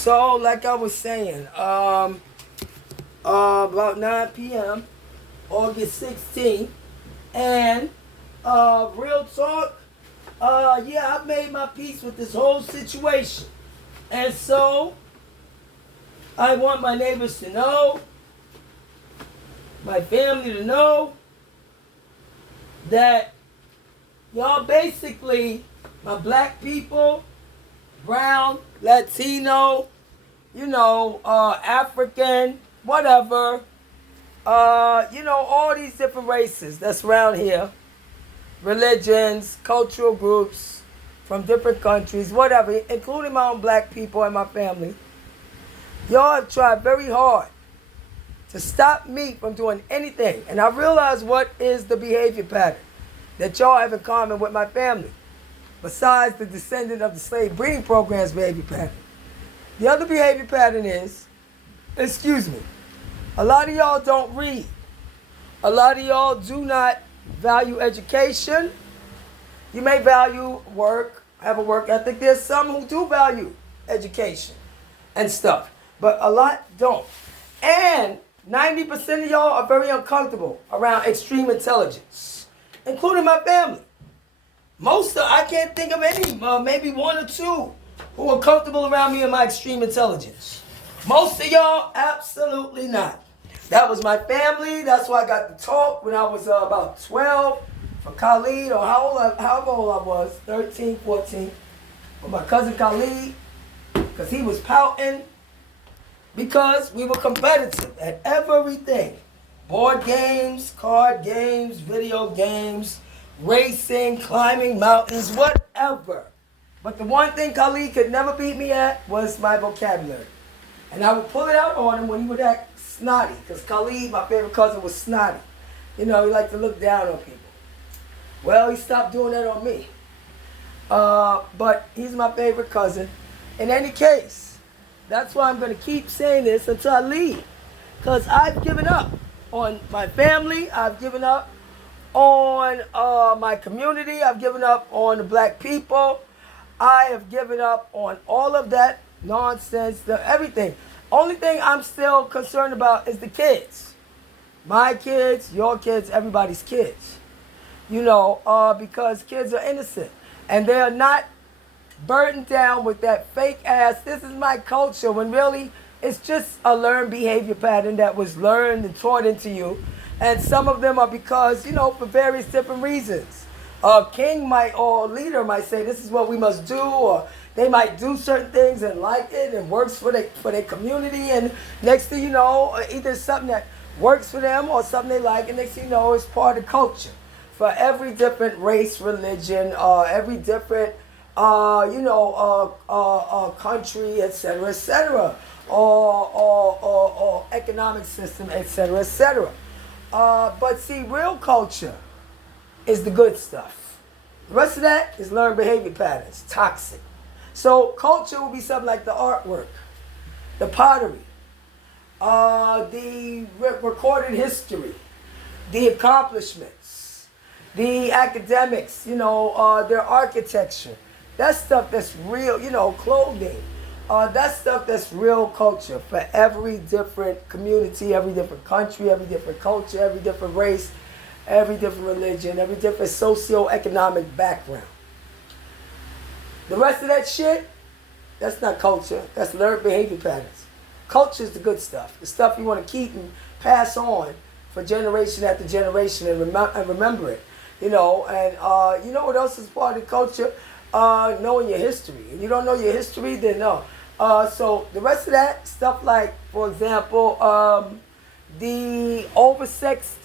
So, like I was saying, about 9 p.m., August 16th, and real talk, yeah, I've made my peace with this whole situation. And so, I want my neighbors to know, my family to know, that y'all basically, my black people, brown, Latino, African, whatever, all these different races that's around here, religions, cultural groups from different countries, whatever, including my own black people and my family. Y'all have tried very hard to stop me from doing anything. And I realize what is the behavior pattern that y'all have in common with my family, besides the descendant of the slave breeding program's behavior pattern. The other behavior pattern is, a lot of y'all don't read. A lot of y'all do not value education. You may value work, have a work ethic. There's some who do value education and stuff, but a lot don't. And 90% of y'all are very uncomfortable around extreme intelligence, including my family. I can't think of any, maybe one or two who are comfortable around me and my extreme intelligence. Most of y'all, absolutely not. That was my family. That's why I got to talk when I was about 12 for Khalid, or however old I was, 13, 14, with my cousin Khalid, because he was pouting, because we were competitive at everything. Board games, card games, video games, racing, climbing mountains, whatever. But the one thing Khalid could never beat me at was my vocabulary. And I would pull it out on him when he would act snotty, because Khalid, my favorite cousin, was snotty. He liked to look down on people. Well, he stopped doing that on me. But he's my favorite cousin. In any case, that's why I'm going to keep saying this until I leave. Because I've given up on my family. I've given up on my community. I've given up on the black people. I have given up on all of that nonsense, everything. Only thing I'm still concerned about is the kids. My kids, your kids, everybody's kids. Because kids are innocent. And they are not burdened down with that fake ass, this is my culture, when really it's just a learned behavior pattern that was learned and taught into you. And some of them are because, for various different reasons. A king might, or a leader might say, this is what we must do, or they might do certain things and like it and works for their community, and next thing you know, either something that works for them or something they like, and next thing you know, it's part of culture. For every different race, religion, every different, country, etc., or economic system, etc. But see, real culture is the good stuff. The rest of that is learned behavior patterns, toxic. So culture will be something like the artwork, the pottery, the recorded history, the accomplishments, the academics, their architecture. That stuff that's real, clothing. That stuff that's real culture for every different community, every different country, every different culture, every different race, every different religion, every different socio-economic background. The rest of that shit, that's not culture. That's learned behavior patterns. Culture is the good stuff. The stuff you want to keep and pass on for generation after generation and remember it. And you know what else is part of culture? Knowing your history. If you don't know your history, then no. So the rest of that stuff, like, for example, the oversexed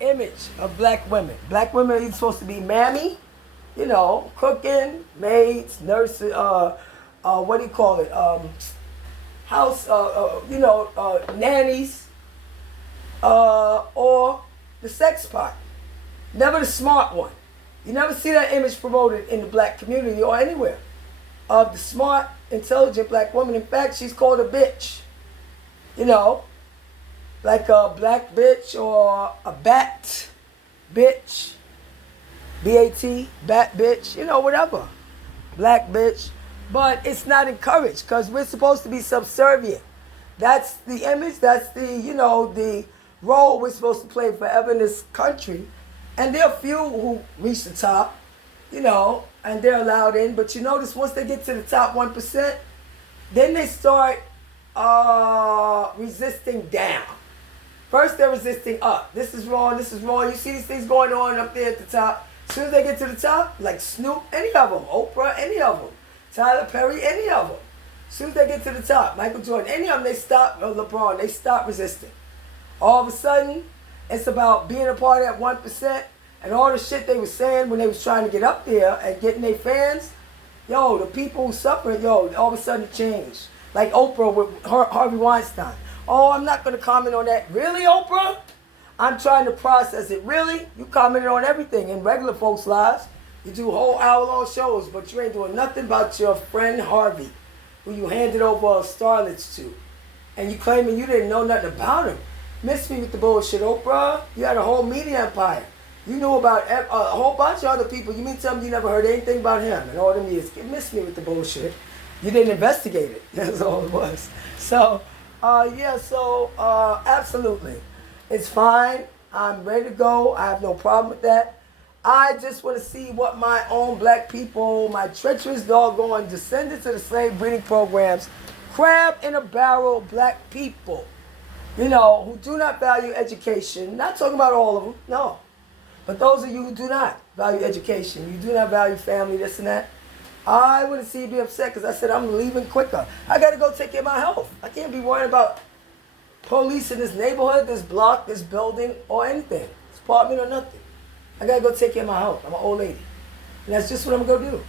image of black women. Black women are supposed to be mammy, cooking, maids, nurses, what do you call it? House, nannies, or the sex part. Never the smart one. You never see that image promoted in the black community or anywhere of the smart, intelligent black woman. In fact, she's called a bitch. Like a black bitch or a bat bitch. B-A-T, bat bitch, whatever. Black bitch. but it's not encouraged because we're supposed to be subservient. That's the image, that's the, the role we're supposed to play forever in this country. And there are few who reach the top, and they're allowed in. But you notice once they get to the top 1%, then they start resisting down. First they're resisting up. This is wrong, this is wrong. You see these things going on up there at the top. As soon as they get to the top, like Snoop, any of them, Oprah, any of them, Tyler Perry, any of them. As soon as they get to the top, Michael Jordan, any of them, they stop, or LeBron, they stop resisting. All of a sudden, it's about being a part of that 1%, and all the shit they were saying when they was trying to get up there and getting their fans, the people who suffered, all of a sudden it changed. Like Oprah with Harvey Weinstein. Oh, I'm not going to comment on that. Really, Oprah? I'm trying to process it. Really? You commented on everything in regular folks' lives. You do whole hour-long shows, but you ain't doing nothing about your friend Harvey, who you handed over starlets to. And you claiming you didn't know nothing about him. Miss me with the bullshit, Oprah. You had a whole media empire. You knew about a whole bunch of other people. You mean tell me you never heard anything about him in all them years? Miss me with the bullshit. You didn't investigate it. That's all it was. So, absolutely. It's fine. I'm ready to go. I have no problem with that. I just want to see what my own black people, my treacherous doggone descendants of the slave breeding programs, crab in a barrel black people, who do not value education. Not talking about all of them, no. But those of you who do not value education, you do not value family, this and that, I want to see you be upset because I said I'm leaving quicker. I got to go take care of my health. I can't be worried about police in this neighborhood, this block, this building, or anything. This apartment or nothing. I got to go take care of my health. I'm an old lady. And that's just what I'm going to do,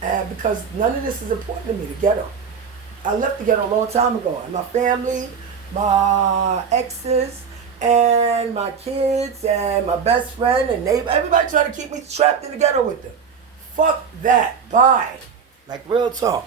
And because none of this is important to me, the ghetto. I left the ghetto a long time ago. And my family, my exes, and my kids, and my best friend, and neighbor, everybody trying to keep me trapped in the ghetto with them. Fuck that. Bye. Like real talk.